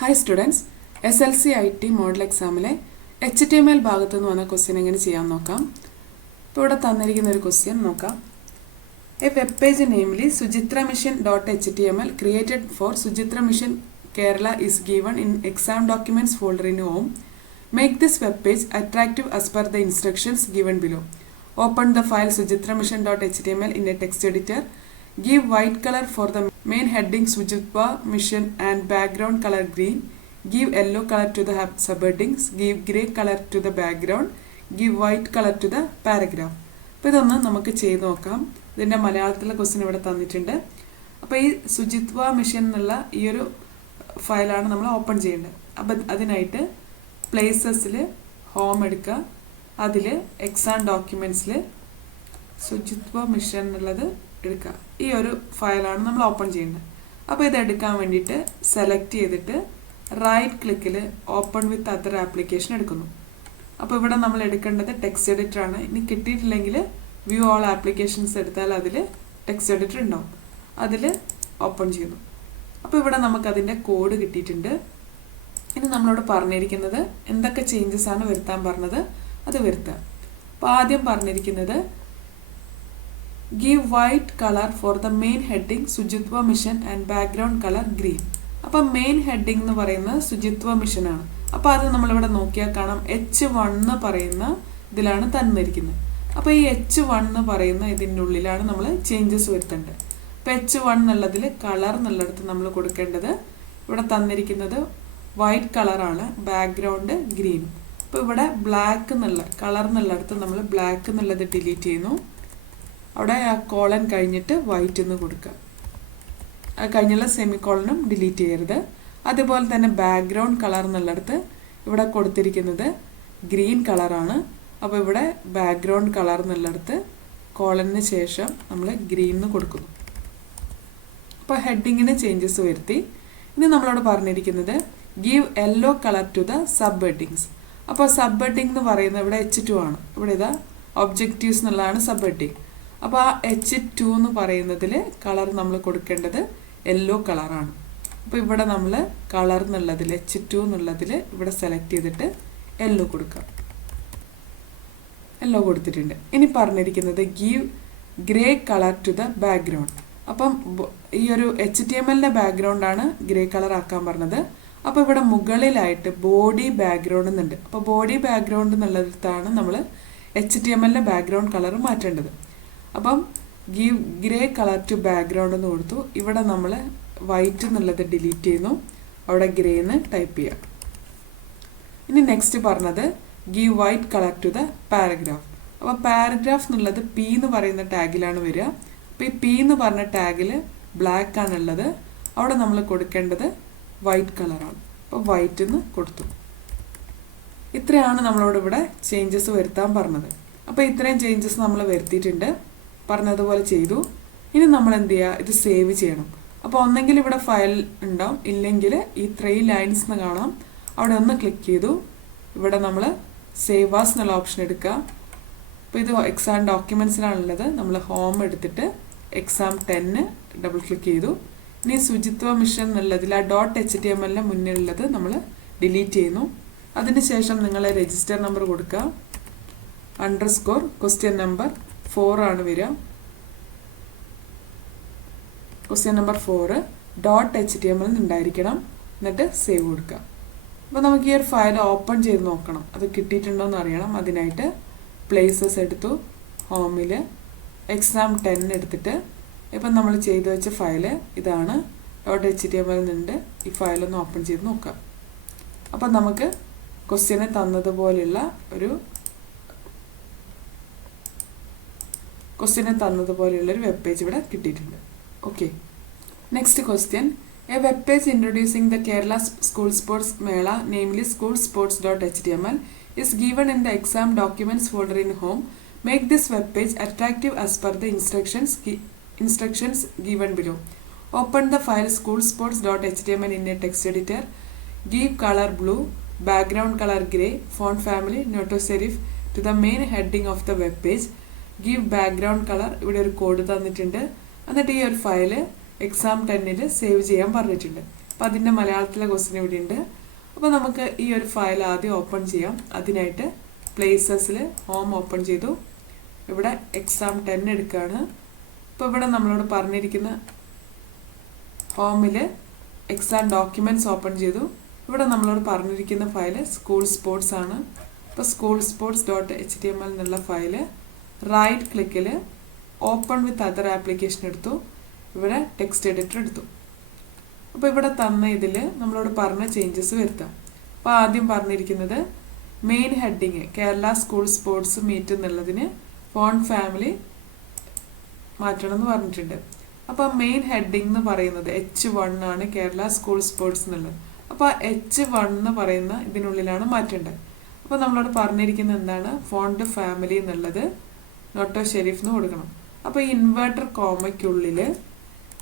Hi students, SLC IT model എക്സാമിലെ HTML ഭാഗത്തു നിന്ന് വന്ന ക്വസ്റ്റ്യൻ എങ്ങനെ ചെയ്യാൻ നോക്കാം. ഇപ്പോൾ ഇവിടെ തന്നിരിക്കുന്ന ഒരു ക്വസ്റ്റ്യൻ നോക്കാം. A web page namely suchitramission.html created for Sujitra Mission Kerala is given in exam documents folder in home. Make this web page attractive as per the instructions given below. Open the file suchitramission.html in a text editor. Give white color for the main heading Sujitra Mission and background color green. Give yellow color to the subheadings. Give grey color to the background. Give white color to the paragraph. അപ്പോൾ ഇതൊന്ന് നമുക്ക് ചെയ്ത് നോക്കാം. ഇതിൻ്റെ മലയാളത്തിലെ question ഇവിടെ തന്നിട്ടുണ്ട്. അപ്പോൾ ഈ ശുചിത്വ മിഷൻ എന്നുള്ള ഈ ഒരു ഫയലാണ് നമ്മൾ ഓപ്പൺ ചെയ്യേണ്ടത്. അപ്പം അതിനായിട്ട് പ്ലേസസിൽ ഹോം എടുക്കുക. അതിൽ എക്സാം ഡോക്യുമെൻറ്റ്സിൽ ശുചിത്വ മിഷൻ എന്നുള്ളത് എടുക്കുക. ഈ ഒരു ഫയലാണ് നമ്മൾ ഓപ്പൺ ചെയ്യേണ്ടത്. അപ്പോൾ ഇത് എടുക്കാൻ വേണ്ടിയിട്ട് സെലക്ട് ചെയ്തിട്ട് റൈറ്റ് ക്ലിക്കിൽ ഓപ്പൺ വിത്ത് അതർ ആപ്ലിക്കേഷൻ എടുക്കുന്നു. അപ്പോൾ ഇവിടെ നമ്മൾ എടുക്കേണ്ടത് ടെക്സ്റ്റ് എഡിറ്റർ ആണ്. ഇനി കിട്ടിയിട്ടില്ലെങ്കിൽ വ്യൂ ഓൾ ആപ്ലിക്കേഷൻസ് എടുത്താൽ അതിൽ ടെക്സ്റ്റ് എഡിറ്റർ ഉണ്ടാവും. അതിൽ ഓപ്പൺ ചെയ്യുന്നു. അപ്പോൾ ഇവിടെ നമുക്കതിൻ്റെ കോഡ് കിട്ടിയിട്ടുണ്ട്. ഇനി നമ്മളോട് പറഞ്ഞിരിക്കുന്നത് എന്തൊക്കെ ചേഞ്ചസ് ആണ് വരുത്താൻ പറഞ്ഞത് അത് വരുത്തുക. അപ്പോൾ ആദ്യം പറഞ്ഞിരിക്കുന്നത് give white color for the main heading Sujitwa Mission and background color green. അപ്പം മെയിൻ ഹെഡിങ് എന്ന് പറയുന്നത് ശുചിത്വ മിഷൻ ആണ്. അപ്പോൾ അത് നമ്മളിവിടെ നോക്കിയാൽ കാണാം H1 എന്ന് പറയുന്ന ഇതിലാണ് തന്നിരിക്കുന്നത്. അപ്പോൾ ഈ H1 എന്ന് പറയുന്ന ഇതിൻ്റെ ഉള്ളിലാണ് നമ്മൾ ചേഞ്ചസ് വരുത്തേണ്ടത്. അപ്പോൾ H1 എന്നുള്ളതിൽ കളർ എന്നുള്ളിടത്ത് നമ്മൾ കൊടുക്കേണ്ടത് ഇവിടെ തന്നിരിക്കുന്നത് വൈറ്റ് കളറാണ്, ബാക്ക്ഗ്രൗണ്ട് ഗ്രീൻ. അപ്പോൾ ഇവിടെ ബ്ലാക്ക് എന്നുള്ള കളർ എന്നുള്ളിടത്ത് നമ്മൾ ബ്ലാക്ക് എന്നുള്ളത് ഡിലീറ്റ് ചെയ്യുന്നു. അവിടെ ആ കോളൻ കഴിഞ്ഞിട്ട് വൈറ്റ് എന്ന് കൊടുക്കുക. ആ കഴിഞ്ഞുള്ള സെമി കോളനും ഡിലീറ്റ് ചെയ്യരുത്. അതുപോലെ തന്നെ ബാക്ക്ഗ്രൗണ്ട് കളർ എന്നുള്ളിടത്ത് ഇവിടെ കൊടുത്തിരിക്കുന്നത് ഗ്രീൻ കളറാണ്. അപ്പോൾ ഇവിടെ ബാക്ക്ഗ്രൗണ്ട് കളർ എന്നുള്ളിടത്ത് കോളന് ശേഷം നമ്മൾ ഗ്രീൻ എന്ന് കൊടുക്കുന്നു. അപ്പോൾ ഹെഡിങ്ങിന് ചേഞ്ചസ് വരുത്തി. ഇനി നമ്മളോട് പറഞ്ഞിരിക്കുന്നത് give yellow colour to the sub headings. അപ്പോൾ സബ് ഹെഡിങ് എന്ന് പറയുന്നത് ഇവിടെ H2 ആണ്. ഇവിടെ ഇതാ ഒബ്ജക്റ്റീവ്സ് എന്നുള്ളതാണ് സബ് ഹെഡിങ്. അപ്പോൾ ആ H2 എന്ന് പറയുന്നതിൽ കളർ നമ്മൾ കൊടുക്കേണ്ടത് യെല്ലോ കളറാണ്. അപ്പോൾ ഇവിടെ നമ്മൾ കളർ എന്നുള്ളതിൽ H2 എന്നുള്ളതിൽ ഇവിടെ സെലക്ട് ചെയ്തിട്ട് യെല്ലോ കൊടുക്കാം. യെല്ലോ കൊടുത്തിട്ടുണ്ട്. ഇനി പറഞ്ഞിരിക്കുന്നത് give grey colour to the background. അപ്പം ഈ ഒരു HTML ബാക്ക്ഗ്രൗണ്ടാണ് ഗ്രേ കളർ ആക്കാൻ പറഞ്ഞത്. അപ്പോൾ ഇവിടെ മുകളിലായിട്ട് ബോഡി ബാക്ക്ഗ്രൗണ്ട് എന്നുണ്ട്. അപ്പോൾ ബോഡി ബാക്ക്ഗ്രൗണ്ട് എന്നുള്ളതാണ് നമ്മൾ HTML ബാക്ക്ഗ്രൗണ്ട് കളർ മാറ്റേണ്ടത്. അപ്പം give grey colour to background എന്ന് കൊടുത്തു. ഇവിടെ നമ്മൾ വൈറ്റ് എന്നുള്ളത് ഡിലീറ്റ് ചെയ്യുന്നു. അവിടെ ഗ്രേ എന്ന് ടൈപ്പ് ചെയ്യാം. ഇനി നെക്സ്റ്റ് പറഞ്ഞത് give white colour to the paragraph. അപ്പോൾ പാരഗ്രാഫ് എന്നുള്ളത് P എന്ന് പറയുന്ന ടാഗിലാണ് വരിക. അപ്പോൾ ഈ P എന്ന് പറഞ്ഞ ടാഗിൽ ബ്ലാക്ക് ആണുള്ളത്. അവിടെ നമ്മൾ കൊടുക്കേണ്ടത് വൈറ്റ് കളറാണ്. അപ്പോൾ വൈറ്റ് എന്ന് കൊടുത്തു. ഇത്രയാണ് നമ്മളോട് ഇവിടെ ചേഞ്ചസ് വരുത്താൻ പറഞ്ഞത്. അപ്പോൾ ഇത്രയും ചേഞ്ചസ് നമ്മൾ വരുത്തിയിട്ടുണ്ട്, പറഞ്ഞതുപോലെ ചെയ്തു. ഇനി നമ്മൾ എന്ത് ചെയ്യുക, ഇത് സേവ് ചെയ്യണം. അപ്പോൾ ഒന്നെങ്കിൽ ഇവിടെ ഫയൽ ഉണ്ടാവും, ഇല്ലെങ്കിൽ ഈ 3 ലൈൻസ് എന്ന് കാണാം. അവിടെ ഒന്ന് ക്ലിക്ക് ചെയ്തു. ഇവിടെ നമ്മൾ സേവ് ആസ് എന്നുള്ള ഓപ്ഷൻ എടുക്കുക. അപ്പോൾ ഇത് എക്സാം ഡോക്യുമെൻറ്റ്സിലാണുള്ളത്. നമ്മൾ ഹോം എടുത്തിട്ട് exam 10 ഡബിൾ ക്ലിക്ക് ചെയ്തു. ഇനി ശുചിത്വ മിഷൻ എന്നുള്ളതിൽ ആ .html മുന്നിലുള്ളത് നമ്മൾ ഡിലീറ്റ് ചെയ്യുന്നു. അതിനുശേഷം നിങ്ങൾ രജിസ്റ്റർ നമ്പർ കൊടുക്കുക. _ ക്വസ്റ്റ്യൻ നമ്പർ 4 ആണ് വരിക. ക്വസ്റ്റ്യൻ നമ്പർ 4 .html ഉണ്ടായിരിക്കണം. എന്നിട്ട് സേവ് കൊടുക്കുക. അപ്പോൾ നമുക്ക് ഈ ഒരു ഫയൽ ഓപ്പൺ ചെയ്ത് നോക്കണം, അത് കിട്ടിയിട്ടുണ്ടോ എന്ന് അറിയണം. അതിനായിട്ട് പ്ലേസസ് എടുത്തു, ഹോമിൽ exam 10 എടുത്തിട്ട് ഇപ്പം നമ്മൾ ചെയ്തു വെച്ച ഫയൽ ഇതാണ്. .html എന്നുണ്ട്. ഈ ഫയലൊന്ന് ഓപ്പൺ ചെയ്ത് നോക്കാം. അപ്പം നമുക്ക് ക്വസ്റ്റ്യനെ തന്നതുപോലെയുള്ള ഒരു വെബ് പേജ് ഇവിടെ കിട്ടിയിട്ടുണ്ട്. Okay, next question. A web page introducing the Kerala school sports മേള namely schoolsports.html is given in the exam documents folder in home. Make this web page attractive as per the instructions given below. Open the file schoolsports.html in a text editor. Give color blue, background color gray, font family not serif to the main heading of the web page. Give background color. ഇവിടെ ഒരു code തന്നിട്ടുണ്ട്. എന്നിട്ട് ഈ ഒരു file exam 10 save ചെയ്യാൻ പറഞ്ഞിട്ടുണ്ട്. അപ്പോൾ അതിൻ്റെ മലയാളത്തിലെ ക്വസ്റ്റ്യൻ ഇവിടെ ഉണ്ട്. അപ്പോൾ നമുക്ക് ഈ ഒരു ഫയൽ ആദ്യം ഓപ്പൺ ചെയ്യാം. അതിനായിട്ട് പ്ലേസസിൽ ഹോം ഓപ്പൺ ചെയ്തു. ഇവിടെ എക്സാം 10 എടുക്കുകയാണ്. ഇപ്പോൾ ഇവിടെ നമ്മളോട് പറഞ്ഞിരിക്കുന്ന ഹോമിൽ എക്സാം ഡോക്യുമെൻറ്റ്സ് ഓപ്പൺ ചെയ്തു. ഇവിടെ നമ്മളോട് പറഞ്ഞിരിക്കുന്ന ഫയൽ സ്കൂൾ സ്പോർട്സ് ആണ്. ഇപ്പോൾ സ്കൂൾ സ്പോർട്സ് .html എന്നുള്ള ഫയൽ റൈറ്റ് ക്ലിക്കിൽ ഓപ്പൺ വിത്ത് അതർ ആപ്ലിക്കേഷൻ എടുത്തു. ഇവിടെ ടെക്സ്റ്റ് എഡിറ്റർ എടുത്തു. അപ്പോൾ ഇവിടെ തന്ന ഇതിൽ നമ്മളോട് പറഞ്ഞ ചേഞ്ചസ് വരുത്താം. അപ്പോൾ ആദ്യം പറഞ്ഞിരിക്കുന്നത് main heading Kerala school sports meet എന്നുള്ളതിന് ഫോണ്ട് ഫാമിലി മാറ്റണം എന്ന് പറഞ്ഞിട്ടുണ്ട്. അപ്പോൾ മെയിൻ ഹെഡിങ് എന്ന് പറയുന്നത് H1 ആണ്, കേരള സ്കൂൾ സ്പോർട്സ് എന്നുള്ളത്. അപ്പോൾ H1 എന്ന് പറയുന്ന ഇതിനുള്ളിലാണ് മാറ്റേണ്ടത്. അപ്പോൾ നമ്മളോട് പറഞ്ഞിരിക്കുന്നത് എന്താണ്, ഫോണ്ട് ഫാമിലി എന്നുള്ളത് നോട്ടോ ഷെരീഫ് എന്ന് കൊടുക്കണം. അപ്പോൾ ഈ ഇൻവേർട്ടർ കോമയ്ക്കുള്ളിൽ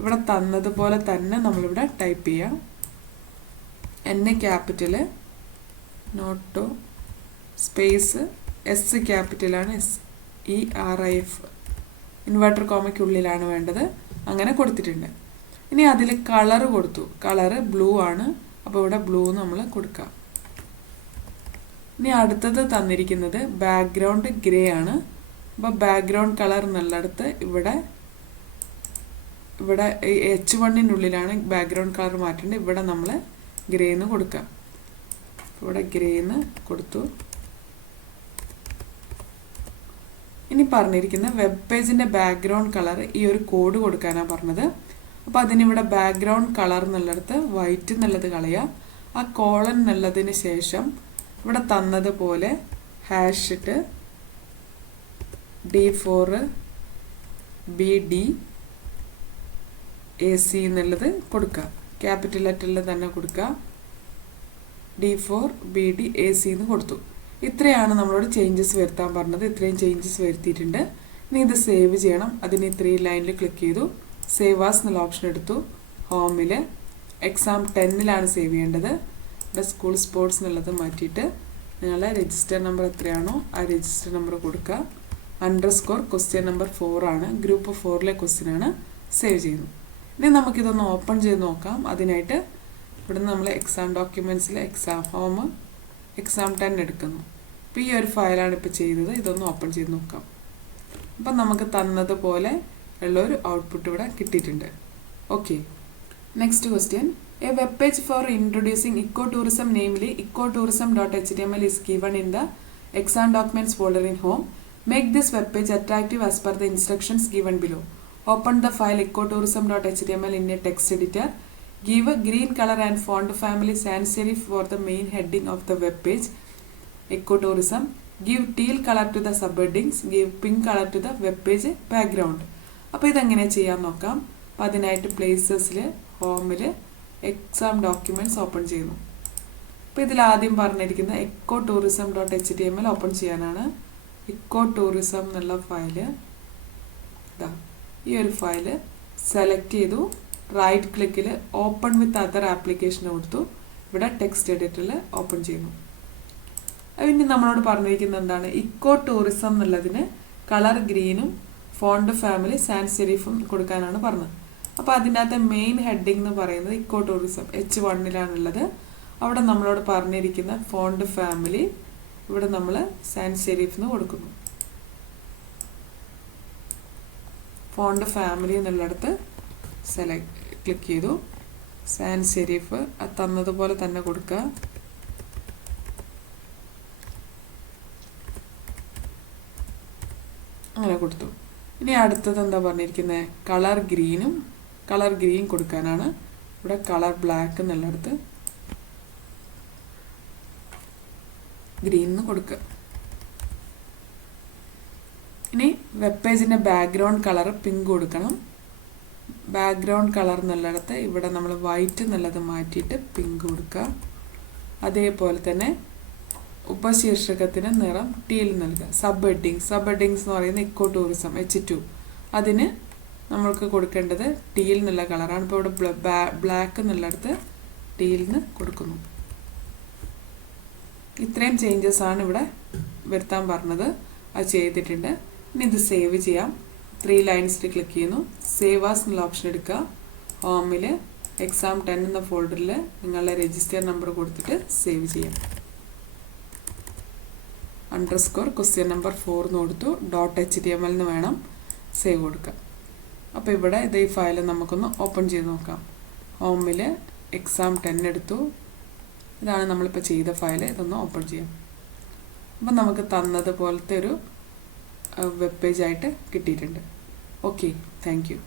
ഇവിടെ തന്നതുപോലെ തന്നെ നമ്മളിവിടെ ടൈപ്പ് ചെയ്യാം. N ക്യാപിറ്റൽ, നോട്ടോ സ്പേസ് S ക്യാപിറ്റലാണ്, SERIF ഇൻവേർട്ടർ കോമയ്ക്കുള്ളിലാണ് വേണ്ടത്. അങ്ങനെ കൊടുത്തിട്ടുണ്ട്. ഇനി അതിൽ കളർ കൊടുത്തു. കളറ് ബ്ലൂ ആണ്. അപ്പോൾ ഇവിടെ ബ്ലൂ നമ്മൾ കൊടുക്കാം. ഇനി അടുത്തത് തന്നിരിക്കുന്നത് ബാക്ക്ഗ്രൗണ്ട് ഗ്രേ ആണ്. അപ്പോൾ ബാക്ക്ഗ്രൗണ്ട് കളർ എന്നുള്ളിടത്ത് ഇവിടെ H1-നുള്ളിലാണ് ബാക്ക്ഗ്രൗണ്ട് കളർ മാറ്റേണ്ടത്. ഇവിടെ നമ്മൾ ഗ്രേന്ന് കൊടുക്കാം. ഇവിടെ ഗ്രേന്ന് കൊടുത്തു. ഇനി പറഞ്ഞിരിക്കുന്ന വെബ് പേജിൻ്റെ ബാക്ക്ഗ്രൗണ്ട് കളർ ഈ ഒരു കോഡ് കൊടുക്കാനാണ് പറഞ്ഞത്. അപ്പോൾ അതിനിവിടെ ബാക്ക്ഗ്രൗണ്ട് കളർ എന്നുള്ളിടത്ത് വൈറ്റ് എന്നുള്ളത് കളയുക. ആ കോളൻ എന്നുള്ളതിന് ശേഷം ഇവിടെ തന്നതുപോലെ #D4BD AC എന്നുള്ളത് കൊടുക്കുക. ക്യാപിറ്റൽ ലെറ്ററിൽ തന്നെ കൊടുക്കുക. D4BD AC എന്ന് കൊടുത്തു. ഇത്രയാണ് നമ്മളോട് ചേഞ്ചസ് വരുത്താൻ പറഞ്ഞത്. ഇത്രയും ചേഞ്ചസ് വരുത്തിയിട്ടുണ്ട്. ഇനി ഇത് സേവ് ചെയ്യണം. അതിന് 3 ലൈനിൽ ക്ലിക്ക് ചെയ്തു. സേവ് ആസ് എന്നുള്ള ഓപ്ഷൻ എടുത്തു. ഹോമിൽ എക്സാം 10-ലാണ് സേവ് ചെയ്യേണ്ടത്. ഇവിടെ സ്കൂൾ സ്പോർട്സ് എന്നുള്ളത് മാറ്റിയിട്ട് നിങ്ങളുടെ രജിസ്റ്റർ നമ്പർ എത്രയാണോ ആ രജിസ്റ്റർ നമ്പർ കൊടുക്കുക. _ക്വസ്റ്റ്യൻ നമ്പർ 4 ആണ്. ഗ്രൂപ്പ് 4-ലെ ക്വസ്റ്റ്യൻ ആണ്. സേവ് ചെയ്യുന്നു. ഇനി നമുക്കിതൊന്ന് ഓപ്പൺ ചെയ്ത് നോക്കാം. അതിനായിട്ട് ഇവിടുന്ന് നമ്മൾ എക്സാം ഡോക്യുമെൻറ്റ്സിൽ എക്സാം ഹോം എക്സാം 10 എടുക്കുന്നു. അപ്പോൾ ഈ ഒരു ഫയലാണ് ഇപ്പോൾ ചെയ്തത്. ഇതൊന്ന് ഓപ്പൺ ചെയ്ത് നോക്കാം. അപ്പം നമുക്ക് തന്നതുപോലെ ഉള്ളൊരു ഔട്ട്പുട്ട് ഇവിടെ കിട്ടിയിട്ടുണ്ട്. Okay, next question. A web page for introducing ecotourism namely ecotourism.html is given in the exam documents folder in home. Make this web page attractive as per the instructions given below. Open the file ecotourism.html in a text editor. Give a green color and font family sans serif for the main heading of the web page ecotourism. Give teal color to the subheadings. Give pink color to the web page background. അപ്പോൾ ഇതെങ്ങനെ ചെയ്യാൻ നോക്കാം. അപ്പോൾ അതിനായിട്ട് പ്ലേസസിൽ ഹോമിൽ exam documents open ചെയ്യുന്നു. അപ്പോൾ ഇതിൽ ആദ്യം പറഞ്ഞിരിക്കുന്ന ecotourism.html ഓപ്പൺ ചെയ്യാനാണ്. ecotourism എന്നുള്ള ഫയല് ഇതാ, ഈ ഒരു ഫയല് സെലക്ട് ചെയ്തു. റൈറ്റ് ക്ലിക്കിൽ ഓപ്പൺ വിത്ത് അതർ ആപ്ലിക്കേഷൻ കൊടുത്തു. ഇവിടെ ടെക്സ്റ്റ് എഡിറ്ററിൽ ഓപ്പൺ ചെയ്യുന്നു. പിന്നെ നമ്മളോട് പറഞ്ഞിരിക്കുന്നത് എന്താണ്, ഇക്കോടൂറിസം എന്നുള്ളതിന് കളർ ഗ്രീനും ഫോണ്ട് ഫാമിലി സാൻസ് സെരിഫും കൊടുക്കാനാണ് പറഞ്ഞത്. അപ്പോൾ അതിൻ്റെ അകത്തെ മെയിൻ ഹെഡിങ് എന്ന് പറയുന്നത് ഇക്കോടൂറിസം H1-ലാണുള്ളത്. അവിടെ നമ്മളോട് പറഞ്ഞിരിക്കുന്ന ഫോണ്ട് ഫാമിലി ഇവിടെ നമ്മൾ സാൻസ് സെരിഫ് എന്ന് കൊടുക്കുന്നു. ഫോണ്ട് ഫാമിലി എന്നുള്ളിടത്ത് ക്ലിക്ക് ചെയ്തു. സാൻസ് സെരിഫ് തന്നതുപോലെ തന്നെ കൊടുക്കുക. അങ്ങനെ കൊടുത്തു. ഇനി അടുത്തത് എന്താ പറഞ്ഞിരിക്കുന്നത്, കളർ ഗ്രീൻ കൊടുക്കാനാണ്. ഇവിടെ കളർ ബ്ലാക്ക് എന്നുള്ളിടത്ത് ഗ്രീൻ എന്ന് കൊടുക്കുക. ഇനി വെബ് പേജിൻ്റെ ബാക്ക്ഗ്രൗണ്ട് കളർ പിങ്ക് കൊടുക്കണം. ബാക്ക്ഗ്രൗണ്ട് കളർ എന്നുള്ളിടത്ത് ഇവിടെ നമ്മൾ വൈറ്റ് എന്നുള്ളത് മാറ്റിയിട്ട് പിങ്ക് കൊടുക്കുക. അതേപോലെ തന്നെ ഉപശീർഷകത്തിന് നിറം ടീൽ നൽകുക. സബ് ഹെഡിങ്സ് എന്ന് പറയുന്ന ഇക്കോടൂറിസം H2 അതിന് നമ്മൾക്ക് കൊടുക്കേണ്ടത് ടീൽ എന്നുള്ള കളറാണ്. ഇപ്പോൾ ഇവിടെ ബ്ലാക്ക് എന്നുള്ളിടത്ത് ടീലിന് കൊടുക്കുന്നു. ഇത്രയും ചേഞ്ചസ് ആണ് ഇവിടെ വരുത്താൻ പറഞ്ഞത്. അത് ചെയ്തിട്ടുണ്ട്. ഇനി ഇത് സേവ് ചെയ്യാം. 3 ലൈൻസിൽ ക്ലിക്ക് ചെയ്യുന്നു. സേവ് ആസ് എന്നുള്ള ഓപ്ഷൻ എടുക്കുക. ഹോമിൽ exam10 എന്ന ഫോൾഡറിൽ നിങ്ങളുടെ രജിസ്റ്റർ നമ്പർ കൊടുത്തിട്ട് സേവ് ചെയ്യാം. _question number 4 എന്ന് കൊടുത്തു .html എന്ന് വേണം സേവ് കൊടുക്കാം. അപ്പോൾ ഇവിടെ ഈ ഫയൽ നമുക്കൊന്ന് ഓപ്പൺ ചെയ്ത് നോക്കാം. ഹോമിൽ exam10 എടുത്തു. ഇതാണ് നമ്മളിപ്പോൾ ചെയ്ത ഫയൽ. ഇതൊന്ന് ഓപ്പൺ ചെയ്യാം. അപ്പോൾ നമുക്ക് തന്നതുപോലത്തെ ഒരു വെബ് പേജ് ആയിട്ട് കിട്ടിയിട്ടുണ്ട്. Okay, thank you.